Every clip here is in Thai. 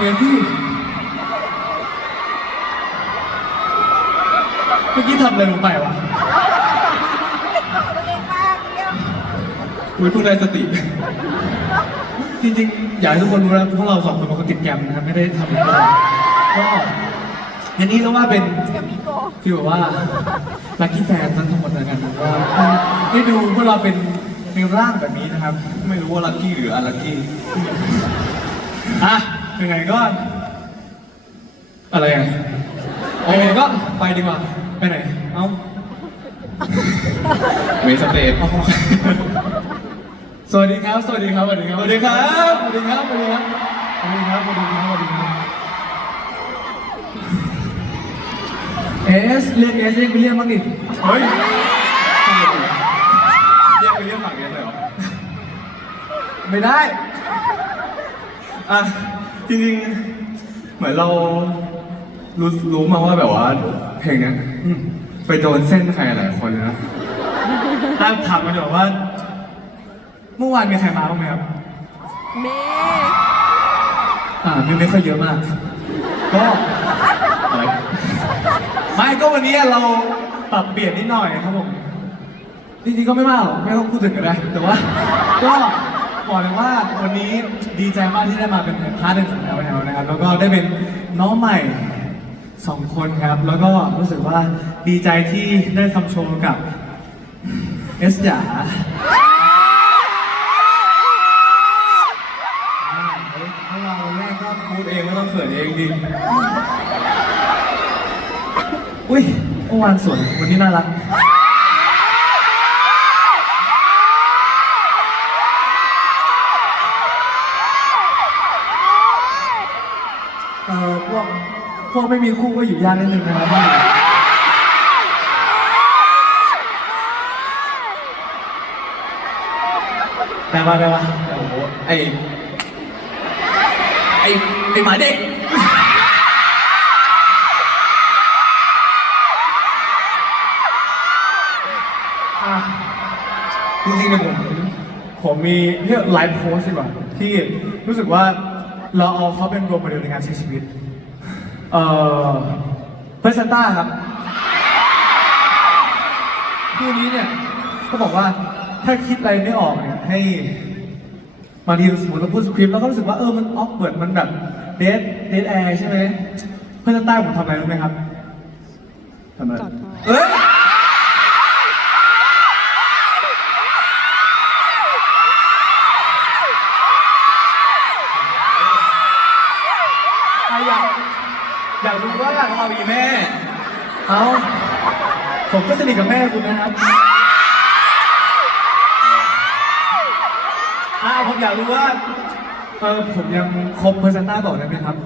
เคที่เมื่อกี้ทำอะไรลงไปวะอุ้ยพิ่งได้สติ จริงๆ อยากให้ทุกคนรู้นะพวกเราสองคนเป็นคนติดแกมนะครับไม่ได้ทำอะไรก็อันนี้เราว่าเป็นฟีลแบบว่าลัคกี้แฟนทั้งหมดแล้วกันนะว่าได้ดูพวกเราเป็นในร่างแบบนี้นะครับ ไม่รู้ว่าลัคกี้หรืออันลัคกี้อะ ยังไงก็ อะไรอะยังไงก็ไปดีกว่า ไปไหน เอ้าเมสเตทอ๋อสวัสดีครับ สวัสดีครับ สวัสดีครับ สวัสดีครับ สวัสดีครับ สวัสดีครับ สวัสดีครับ สวัสดีครับ สวัสดีครับ เอสเรียกเอสเรียกวิลเลียมบ้างดิ เฮ้ย เรียกไปเรียกหลังเรียกเลยเหรอ ไม่ได้ อะ จริงๆ เหมือนเรารู้รู้มาว่าแบบว่า เพลงเนี้ยอืมไปโดนเส้นใครหลายคนเลยนะถ้าถามมาดีกว่าว่า เมื่อวานมีใครมาบ้างไหมครับ เมอ่าไม่ไม่ค่อยเยอะมาก ก็อะไรไม่ก็วันนี้เราปรับเปลี่ยนนิดหน่อยครับผม จริงๆก็ไม่มากหรอกไม่ต้องพูดถึงก็ได้ แต่ว่า ก็ บอกเลยว่าวันนี้ดีใจมากที่ได้มาเป็นพาร์ทหนึ่งของแนวแนวนะครับ แล้วก็ได้เป็นน้องใหม่สองคนครับ แล้วก็รู้สึกว่าดีใจที่ได้ทำโชว์กับเอสจ๋าอ่าเฮ้ยพวกเราวันแรกก็พูดเองไม่ต้องเขินเองดิอุ้ยเมื่อวานสวยวันนี้น่ารัก เอ่อพวกพวกไม่มีคู่ก็อยู่ยากนิดนึงนะครับแต่ว่าแต่ว่าโอ้โหไอไอไอหมาเด็กอะจริงๆเนี่ยผมผมมีเรียกไลฟ์โค้ชดีกว่าที่รู้สึกว่า เราเอาเขาเป็นโรลโมเดลในการใช้ชีวิต เอ่อเพอร์เซนต้าครับคู่นี้เนี่ยเขาบอกว่าถ้าคิดอะไรไม่ออกเนี่ยให้บางทีสมมติเราพูดสคริปต์แล้วก็รู้สึกว่าเออมันออกเปิดมันแบบเดทเดทแอร์ใช่ไหมเพอร์เซนต้าผมทำอะไรรู้ไหมครับทำไมกอดคอเอ้ย เราอีแม่ เอาผมก็สนิทกับแม่คุณนะครับอ่าผมอยากรู้ว่า เออผมยังคบเพอร์ซันต้าต่อได้ไหมครับ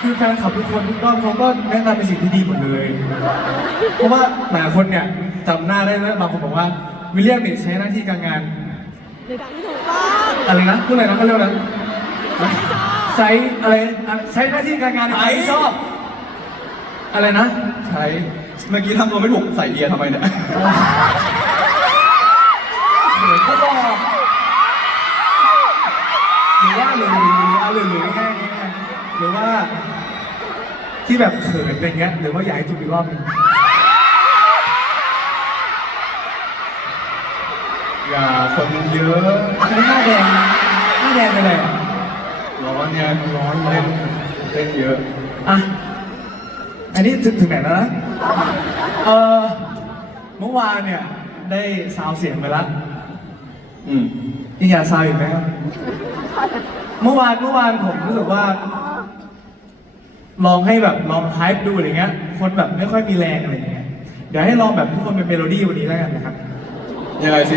คือแฟนคลับทุกคนทุกรอบเขาก็แนะนำเป็นสิ่งที่ดีหมดเลย เพราะว่าหลายคนเนี่ยจำหน้าได้ไหมบางคนบอกว่า วิลเลียมเนี่ยใช้หน้าที่การงาน ในทางที่ถูกต้องอะไรนะพูดอะไรนะเขาเรียกว่าอะไร ใช้อะไรอะใช้หน้าที่การงานในทางที่ชอบ อะไรนะ ใช้ เมื่อกี้ทำตัวไม่ถูกใส่เอียร์ทำไมเนี่ยเหมือนก็บอกหรือว่าหรือหรือเอาหรือหรือแค่นี้ไงหรือว่า ที่แบบเขินอะไรเงี้ย หรือว่าอยากให้จุดอีกรอบหนึงอย่าคนเยอะ อันนี้หน้าแดงหน้าแดงไปเลยอะร้ อนเนี่ยร้อนเล่นเต้นเยอะ อะ อันนี้ถึงถึงไหนแล้วนะ เออเมื่อวานเนี่ย ได้ซาวเสียงไปแล้วอืมยังอยากซาวอีกไหมครับ เมื่อวานเมื่อวานผมรู้สึกว่า ลองให้แบบลองไฮป์ดูอะไรเงี้ย คนแบบไม่ค่อยมีแรงอะไรเงี้ย เดี๋ยวให้ลองแบบทุกคนเป็นเมโลดี้วันนี้แล้วกันนะครับ ยังไงสิ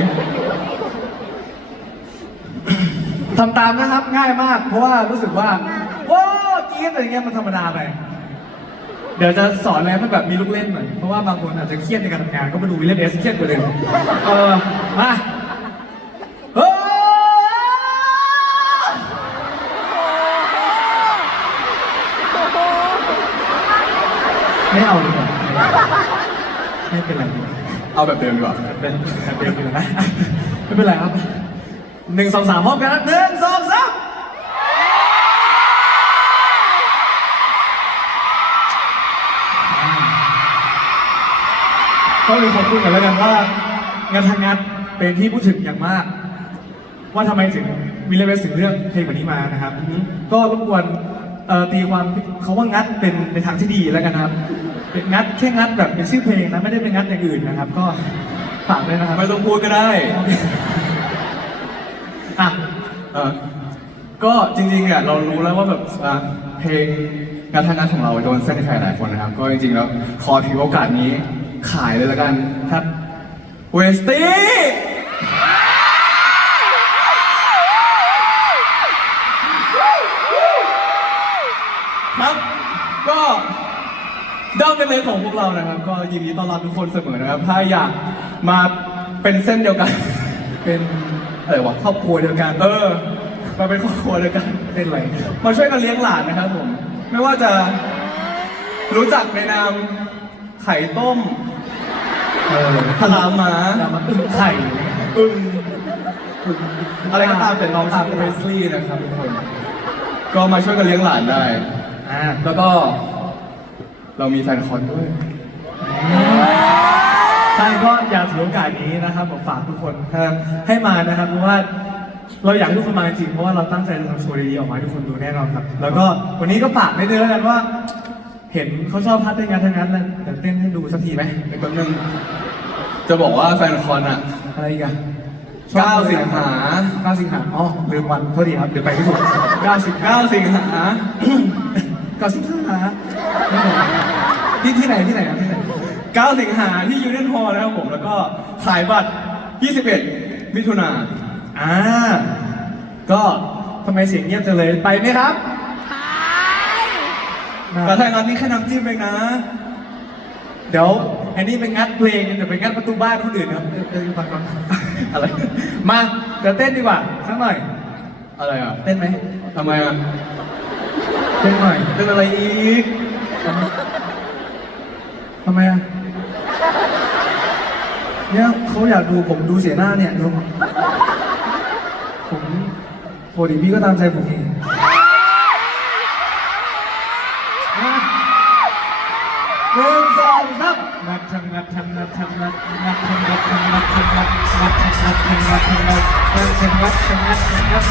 ทำตามนะครับ ง่ายมาก เพราะว่ารู้สึกว่าว้าวกรี๊ดอะไรเงี้ยมันธรรมดาไป เดี๋ยวจะสอนอะไรให้มันแบบมีลูกเล่นหน่อย เพราะว่าบางคนอาจจะเครียดในการทำงานก็มาดูวิลเลียมเอสเครียดกว่าเดิมเออมาเฮ้ยโอ้โหไม่เอาดีกว่าไม่เป็นไรดีกว่าเอาแบบเดิมดีกว่าเป็นแบบเดิมดีกว่านะ ไม่เป็นไรครับ หนึ่งสองสามพร้อมกันหนึ่งสองสามก็เลยขอบคุณกันแล้วกันว่างานทางงานเป็นที่พูดถึงอย่างมาก ว่าทำไมถึงมีเรื่องถึงเรื่องเพลงแบบนี้มานะครับ ก็รบกวนตีความเขาว่างัดเป็นในทางที่ดีแล้วกันครับงัดแค่งัดแบบเป็นชื่อเพลงนะไม่ได้เป็นงัดอย่างอื่นนะครับ ก็ฝากด้วยนะครับไม่ต้องพูดก็ได้ อะเออก็จริงๆอะเรารู้แล้วว่าแบบอะเพลงงานทางการของเราโดนเส้นใครหลายคนนะครับ ก็จริงๆแล้วขอถือโอกาสนี้ขายเลยละกันครับเวสตี้ครับ ก็ด้อมเป็นเลยของพวกเรานะครับ ก็ยินดีต้อนรับทุกคนเสมอนะครับ ถ้าอยากมาเป็นเส้นเดียวกัน เป็นอะไรวะครอบครัวเดียวกัน เออมาเป็นครอบครัวเดียวกันเป็นอะไรมาช่วยกันเลี้ยงหลานนะครับผม ไม่ว่าจะรู้จักในนามไข่ต้มเออพลาม้าอย่ามาอึ้งไข่อึงอึ้งอะไรก็ตามแต่น้องตามเวสลี่นะครับทุกคน ก็มาช่วยกันเลี้ยงหลานได้อ่าแล้วก็เรามีแฟนคอนด้วย ใช่ก็อยากถือโอกาสนี้นะครับผมฝากทุกคนเอ่อให้มานะครับเพราะว่าเราอยากให้ทุกคนมาจริงๆเพราะว่าเราตั้งใจจะทำโชว์ดีๆออกมาให้ทุกคนดูแน่นอนครับ แล้วก็วันนี้ก็ฝากนิดนึงแล้วกันว่า เห็นเขาชอบท่าเต้นกันทั้งนั้นเลยเดี๋ยวเต้นให้ดูสักทีไหมในแป๊บนึงจะบอกว่าแฟนคอนอะอะไรอีกัน9สิงหาเก้าสิงหาอ๋อลืมวันโทษทีครับเดี๋ยวไปไม่ถูกเก้าสิบ9สิงหาเก้าสิงหาที่ที่ไหนที่ไหนครับที่ไหน 9 สิงหาที่ยูเนียนฮอลล์นะครับผมแล้วก็ขายบัตร 21 มิถุนาอ่าก็ทำไมเสียงเงียบจังเลยไปไหมครับไปแต่ถ้าอย่างนั้นนี่แค่น้ำจิ้มเองนะ เดี๋ยวอันนี้เป็นงัดเพลงเดี๋ยวไปงัดประตูบ้านคนอื่นนะครับเออเออฟังก่อนอะไรมาเดี๋ยวเต้นดีกว่าสักหน่อย อะไรอะเต้นไหมทำไมอะเต้นหน่อยเป็นอะไรอีกทำไมอะ เนี่ยเขาอยากดูผมดูเสียหน้าเนี่ยดูผมปกติพี่ก็ตามใจผมเองหนึ่งสองสามนัดทำนัดทำนัดทำนัดนัดทำนัดทำนัดทำนัดนัดทำนัดทำนัดทำนัดนัดทำนัดทำนัดทำนัด